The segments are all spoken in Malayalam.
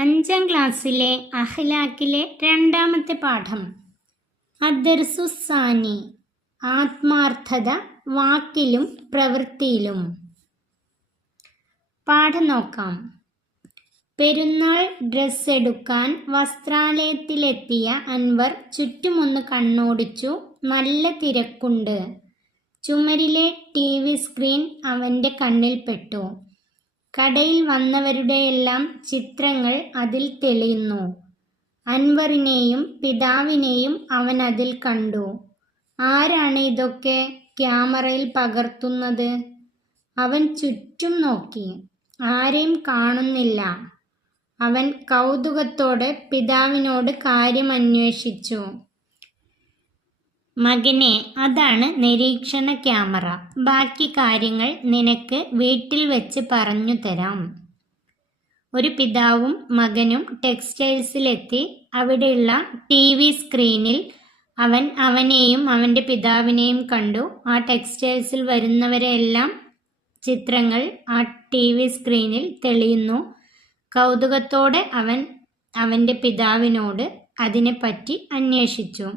5ാം ക്ലാസ്സിലെ അഖ്ലാഖിലെ രണ്ടാമത്തെ പാഠം അദ്ദർസുസ്സാനി, ആത്മാർത്ഥത വാക്കിലും പ്രവൃത്തിയിലും. പാഠം നോക്കാം. പെരുന്നാൾ ഡ്രസ്സ് എടുക്കാൻ വസ്ത്രാലയത്തിലെത്തിയ അൻവർ ചുറ്റുമൊന്ന് കണ്ണോടിച്ചു. നല്ല തിരക്കുണ്ട്. ചുമരിലെ TV സ്ക്രീൻ അവൻ്റെ കണ്ണിൽപ്പെട്ടു. കടയിൽ വന്നവരുടെയെല്ലാം ചിത്രങ്ങൾ അതിൽ തെളിയുന്നു. അൻവറിനെയും പിതാവിനെയും അവൻ അതിൽ കണ്ടു. ആരാണ് ഇതൊക്കെ ക്യാമറയിൽ പകർത്തുന്നത്? അവൻ ചുറ്റും നോക്കി. ആരെയും കാണുന്നില്ല. അവൻ കൗതുകത്തോടെ പിതാവിനോട് കാര്യം അന്വേഷിച്ചു. മകനെ, അതാണ് നിരീക്ഷണ ക്യാമറ. ബാക്കി കാര്യങ്ങൾ നിനക്ക് വീട്ടിൽ വെച്ച് പറഞ്ഞു തരാം. ഒരു പിതാവും മകനും ടെക്സ്റ്റൈൽസിലെത്തി. അവിടെയുള്ള TV സ്ക്രീനിൽ അവൻ അവനെയും അവൻ്റെ പിതാവിനെയും കണ്ടു. ആ ടെക്സ്റ്റൈൽസിൽ വരുന്നവരെല്ലാം ചിത്രങ്ങൾ ആ TV സ്ക്രീനിൽ തെളിയുന്നു. കൗതുകത്തോടെ അവൻ അവൻ്റെ പിതാവിനോട് അതിനെപ്പറ്റി അന്വേഷിച്ചു.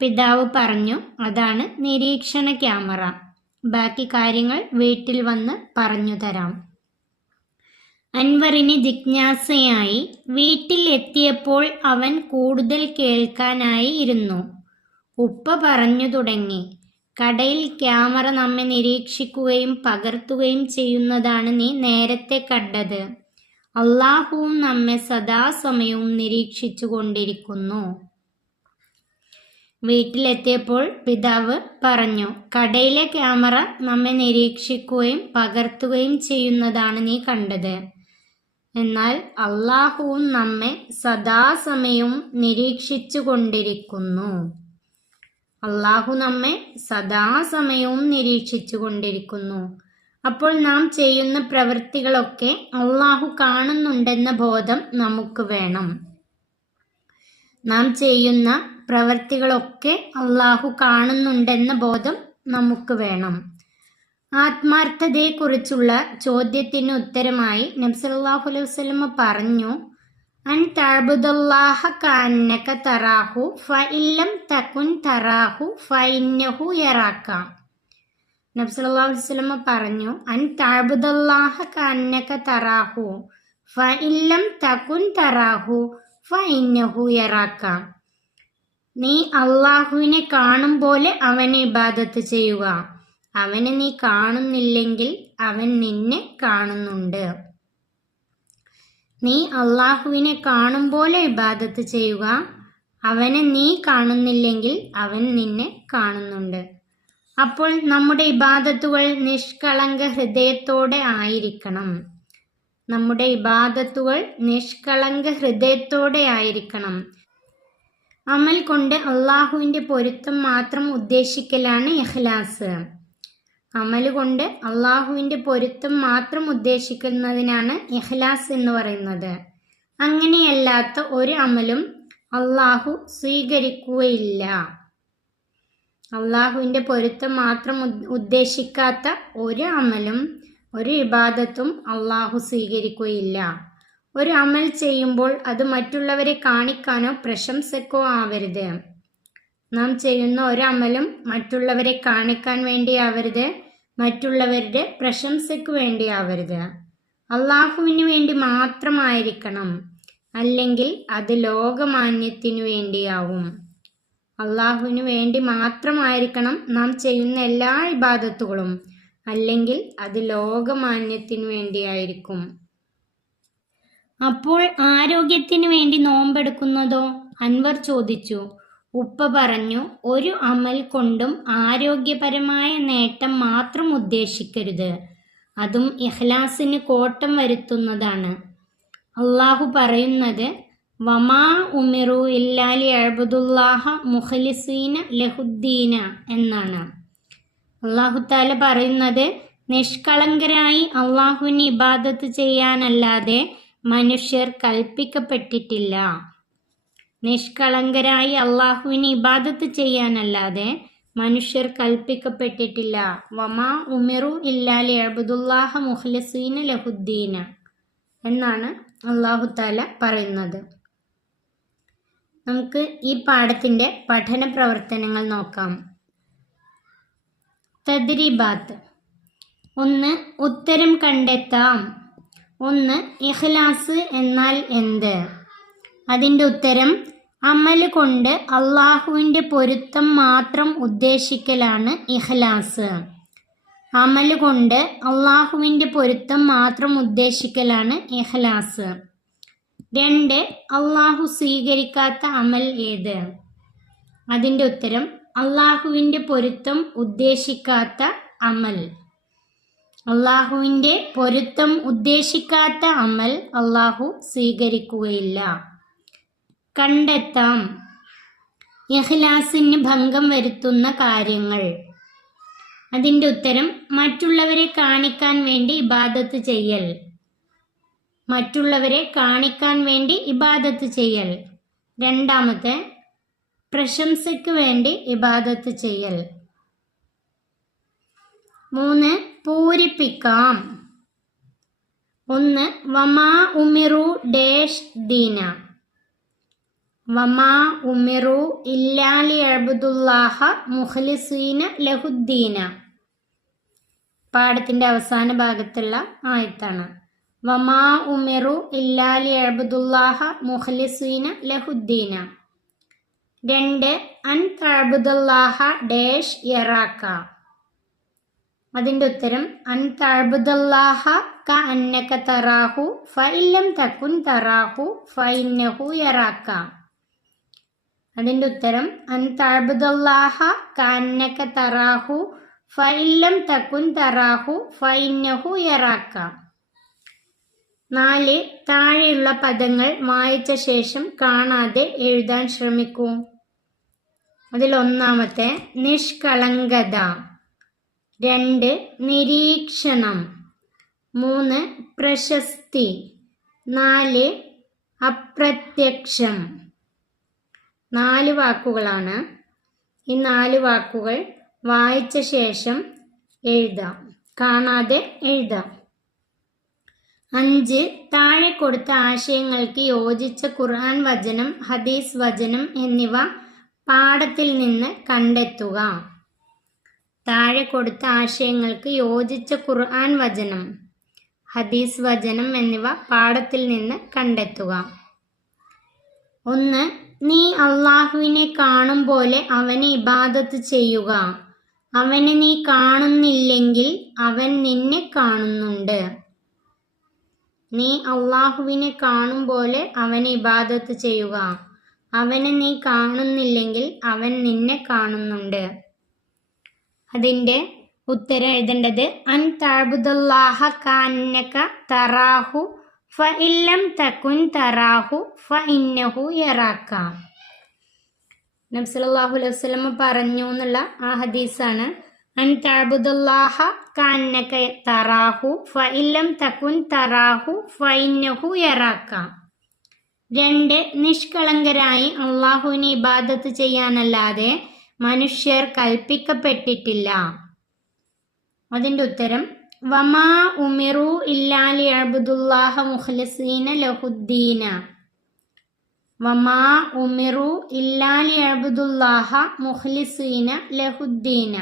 പിതാവ് പറഞ്ഞു, അതാണ് നിരീക്ഷണ ക്യാമറ. ബാക്കി കാര്യങ്ങൾ വീട്ടിൽ വന്ന് പറഞ്ഞു തരാം. അൻവറിന് ജിജ്ഞാസയായി. വീട്ടിൽ എത്തിയപ്പോൾ അവൻ കൂടുതൽ കേൾക്കാനായി ഇരുന്നു. ഉപ്പ പറഞ്ഞു തുടങ്ങി, കടയിൽ ക്യാമറ നമ്മെ നിരീക്ഷിക്കുകയും പകർത്തുകയും ചെയ്യുന്നതാണ് നീ നേരത്തെ കണ്ടത്. അള്ളാഹുവും നമ്മെ സദാസമയവും നിരീക്ഷിച്ചു കൊണ്ടിരിക്കുന്നു. വീട്ടിലെത്തിയപ്പോൾ പിതാവ് പറഞ്ഞു, കടയിലെ ക്യാമറ നമ്മെ നിരീക്ഷിക്കുകയും പകർത്തുകയും ചെയ്യുന്നതാണ് നീ കണ്ടത്. എന്നാൽ അള്ളാഹുവും നമ്മെ സദാസമയവും നിരീക്ഷിച്ചു കൊണ്ടിരിക്കുന്നു. അള്ളാഹു നമ്മെ സദാസമയവും നിരീക്ഷിച്ചു കൊണ്ടിരിക്കുന്നു. അപ്പോൾ നാം ചെയ്യുന്ന പ്രവൃത്തികളൊക്കെ അള്ളാഹു കാണുന്നുണ്ടെന്ന ബോധം നമുക്ക് വേണം. നാം ചെയ്യുന്ന പ്രവൃത്തികളൊക്കെ അള്ളാഹു കാണുന്നുണ്ടെന്ന ബോധം നമുക്ക് വേണം. ആത്മാർത്ഥതയെക്കുറിച്ചുള്ള ചോദ്യത്തിന് ഉത്തരമായി നബി സല്ലല്ലാഹു അലൈഹി വസല്ലം പറഞ്ഞു, അൻ തഅബ്ദുല്ലാഹ കഅന്നക തറാഹു ഫഇല്ലം തകുൻ തറാഹു ഫഇന്നഹു യറാക. നബി സല്ലല്ലാഹു അലൈഹി വസല്ലം പറഞ്ഞു, അൻ തഅബ്ദുല്ലാഹ കഅന്നക തറാഹു ഫഇല്ലം തകുൻ തറാഹു ഫഇന്നഹു യറാക. നീ അള്ളാഹുവിനെ കാണും പോലെ അവനെ ഇബാദത്ത് ചെയ്യുക. അവനെ നീ കാണുന്നില്ലെങ്കിൽ അവൻ നിന്നെ കാണുന്നുണ്ട്. നീ അള്ളാഹുവിനെ കാണും പോലെ ഇബാദത്ത് ചെയ്യുക. അവനെ നീ കാണുന്നില്ലെങ്കിൽ അവൻ നിന്നെ കാണുന്നുണ്ട്. അപ്പോൾ നമ്മുടെ ഇബാദത്തുകൾ നിഷ്കളങ്ക ഹൃദയത്തോടെ ആയിരിക്കണം. നമ്മുടെ ഇബാദത്തുകൾ നിഷ്കളങ്ക ഹൃദയത്തോടെ ആയിരിക്കണം. അമൽ കൊണ്ട് അള്ളാഹുവിൻ്റെ പൊരുത്തം മാത്രം ഉദ്ദേശിക്കലാണ് ഇഖ്ലാസ്. അമൽ കൊണ്ട് അള്ളാഹുവിൻ്റെ പൊരുത്തം മാത്രം ഉദ്ദേശിക്കുന്നതിനാണ് ഇഖ്ലാസ് എന്ന് പറയുന്നത്. അങ്ങനെയല്ലാത്ത ഒരു അമലും അള്ളാഹു സ്വീകരിക്കുകയില്ല. അള്ളാഹുവിൻ്റെ പൊരുത്തം മാത്രം ഉദ്ദേശിക്കാത്ത ഒരു അമലും ഒരു ഇബാദത്തും അള്ളാഹു സ്വീകരിക്കുകയില്ല. ഒരു അമൽ ചെയ്യുമ്പോൾ അത് മറ്റുള്ളവരെ കാണിക്കാനോ പ്രശംസക്കോ ആവരുത്. നാം ചെയ്യുന്ന ഒരു അമലും മറ്റുള്ളവരെ കാണിക്കാൻ വേണ്ടിയാവരുത്, മറ്റുള്ളവരുടെ പ്രശംസയ്ക്ക് വേണ്ടിയാവരുത്. അള്ളാഹുവിന് വേണ്ടി മാത്രമായിരിക്കണം. അല്ലെങ്കിൽ അത് ലോകമാന്യത്തിനു വേണ്ടിയാവും. അള്ളാഹുവിന് വേണ്ടി മാത്രമായിരിക്കണം നാം ചെയ്യുന്ന എല്ലാ ഇബാദത്തുകളും. അല്ലെങ്കിൽ അത് ലോകമാന്യത്തിനു വേണ്ടിയായിരിക്കും. അപ്പോൾ ആരോഗ്യത്തിന് വേണ്ടി നോമ്പെടുക്കുന്നതോ? അൻവർ ചോദിച്ചു. ഉപ്പ പറഞ്ഞു, ഒരു അമൽ കൊണ്ടും ആരോഗ്യപരമായ നേട്ടം മാത്രം ഉദ്ദേശിക്കരുത്. അതും ഇഖ്ലാസിന് കോട്ടം വരുത്തുന്നതാണ്. അള്ളാഹു പറയുന്നത്, വമാ ഉമിറു ഇല്ലാ ലിയഅ്ബുദുല്ലാഹ മുഖ്ലിസീന ലഹുദ്ദീന എന്നാണ്. അള്ളാഹു തആല പറയുന്നത്, നിഷ്കളങ്കരായി അള്ളാഹുവിന് ഇബാദത്ത് ചെയ്യാനല്ലാതെ മനുഷ്യർ കൽപ്പിക്കപ്പെട്ടിട്ടില്ല. നിഷ്കളങ്കരായി അള്ളാഹുവിന് ഇബാദത്ത് ചെയ്യാനല്ലാതെ മനുഷ്യർ കൽപ്പിക്കപ്പെട്ടിട്ടില്ല. വമാ ഉമിറു ഇല്ലാ ലിയഅ്ബുദുല്ലാഹ മുഖ്ലിസീന ലഹുദ്ദീന എന്നാണ് അല്ലാഹു തആല പറയുന്നത്. നമുക്ക് ഈ പാഠത്തിൻ്റെ പഠന പ്രവർത്തനങ്ങൾ നോക്കാം. തദ്രീബാത്ത്. 1. ഉത്തരം കണ്ടെത്താം. 1. ഇഖ്ലാസ് എന്നാൽ എന്ത്? അതിൻ്റെ ഉത്തരം അമൽ കൊണ്ട് അള്ളാഹുവിൻ്റെ പൊരുത്തം മാത്രം ഉദ്ദേശിക്കലാണ് ഇഖ്ലാസ്. അമൽ കൊണ്ട് അള്ളാഹുവിൻ്റെ പൊരുത്തം മാത്രം ഉദ്ദേശിക്കലാണ് ഇഖ്ലാസ്. 2. അള്ളാഹു സ്വീകരിക്കാത്ത അമൽ ഏത്? അതിൻ്റെ ഉത്തരം അള്ളാഹുവിൻ്റെ പൊരുത്തം ഉദ്ദേശിക്കാത്ത അമൽ. അള്ളാഹുവിൻ്റെ പൊരുത്തം ഉദ്ദേശിക്കാത്ത അമൽ അള്ളാഹു സ്വീകരിക്കുകയില്ല. കണ്ടെത്താം. ഇഖ്ലാസിന് ഭംഗം വരുത്തുന്ന കാര്യങ്ങൾ. അതിൻ്റെ ഉത്തരം മറ്റുള്ളവരെ കാണിക്കാൻ വേണ്ടി ഇബാദത്ത് ചെയ്യൽ. മറ്റുള്ളവരെ കാണിക്കാൻ വേണ്ടി ഇബാദത്ത് ചെയ്യൽ. 2. പ്രശംസയ്ക്ക് വേണ്ടി ഇബാദത്ത് ചെയ്യൽ. 3. പൂരിപ്പിക്കാം. 1. വമാ ഉമിറു ഡേഷ് ദീന. വമാ ഉമിറു ഇല്ലാ ലിയഅ്ബുദുല്ലാഹ മുഖ്ലിസീന ലഹുദ്ദീന. പാഠത്തിൻ്റെ അവസാന ഭാഗത്തുള്ള ആയത്താണ്. വമാ ഉമിറു ഇല്ലാ ലിയഅ്ബുദുല്ലാഹ മുഖ്ലിസീന ലഹുദ്ദീന. 2. അൻ തഅ്ബുദല്ലാഹ ഡേഷ് യറാക. അതിൻ്റെ ഉത്തരം അൻ തഅ്ബുദല്ലാഹ കഅന്നക തറാഹു ഫഇല്ലം തകുൻ തറാഹു ഫഇന്നഹു യറാക. അതിൻ്റെ ഉത്തരം അൻ തഅ്ബുദല്ലാഹ കഅന്നക തറാഹു ഫഇല്ലം തകുൻ തറാഹു ഫഇന്നഹു യറാക. 4. താഴെയുള്ള പദങ്ങൾ വായിച്ച ശേഷം കാണാതെ എഴുതാൻ ശ്രമിക്കൂ. അതിൽ 1. നിഷ്കളങ്കത. 2. നിരീക്ഷണം. 3. പ്രശസ്തി. 4. അപ്രത്യക്ഷം. 4 വാക്കുകളാണ്. ഈ 4 വാക്കുകൾ വായിച്ച ശേഷം എഴുതാം, കാണാതെ എഴുതാം. 5. താഴെ കൊടുത്ത ആശയങ്ങൾക്ക് യോജിച്ച ഖുർആൻ വചനം, ഹദീസ് വചനം എന്നിവ പാഠത്തിൽ നിന്ന് കണ്ടെത്തുക. താഴെ കൊടുത്ത ആശയങ്ങൾക്ക് യോജിച്ച ഖുർആൻ വചനം, ഹദീസ് വചനം എന്നിവ പാഠത്തിൽ നിന്ന് കണ്ടെത്തുക. 1. നീ അള്ളാഹുവിനെ കാണും പോലെ അവനെ ഇബാദത്ത് ചെയ്യുക. അവനെ നീ കാണുന്നില്ലെങ്കിൽ അവൻ നിന്നെ കാണുന്നുണ്ട്. നീ അള്ളാഹുവിനെ കാണും പോലെ അവനെ ഇബാദത്ത് ചെയ്യുക. അവനെ നീ കാണുന്നില്ലെങ്കിൽ അവൻ നിന്നെ കാണുന്നുണ്ട്. അതിൻ്റെ ഉത്തരം എഴുതേണ്ടത് അൻ തഅ്ബുദല്ലാഹ കഅന്നക തറാഹു ഫഇല്ലം തകുൻ തറാഹു ഫഇന്നഹു യറാക. നബി സല്ലല്ലാഹു അലൈഹി വസല്ലം പറഞ്ഞു എന്നുള്ള ആ ഹദീസാണ്. അൻ തഅ്ബുദല്ലാഹ കഅന്നക തറാഹു ഫഇല്ലം തകുൻ തറാഹു ഫഇന്നഹു യറാക. 2. നിഷ്കളങ്കരായി അള്ളാഹുവിനെ ഇബാദത്ത് ചെയ്യാനല്ലാതെ മനുഷ്യർ കൽപ്പിക്കപ്പെട്ടിട്ടില്ല. അതിൻ്റെ ഉത്തരം വമാ ഉമിറു ഇല്ലാ ലിയഅ്ബുദുല്ലാഹ മുഖ്ലിസീന ലഹുദ്ദീന. വമാ ഉമിറു ഇല്ലാ ലിയഅ്ബുദുല്ലാഹ മുഖ്ലിസീന ലഹുദ്ദീന.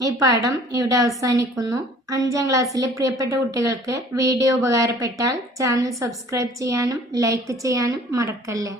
ഈ പാഠം ഇവിടെ അവസാനിക്കുന്നു. 5ാം ക്ലാസ്സിലെ പ്രിയപ്പെട്ട കുട്ടികൾക്ക് വീഡിയോ ഉപകാരപ്പെട്ടാൽ ചാനൽ സബ്സ്ക്രൈബ് ചെയ്യാനും ലൈക്ക് ചെയ്യാനും മറക്കല്ലേ.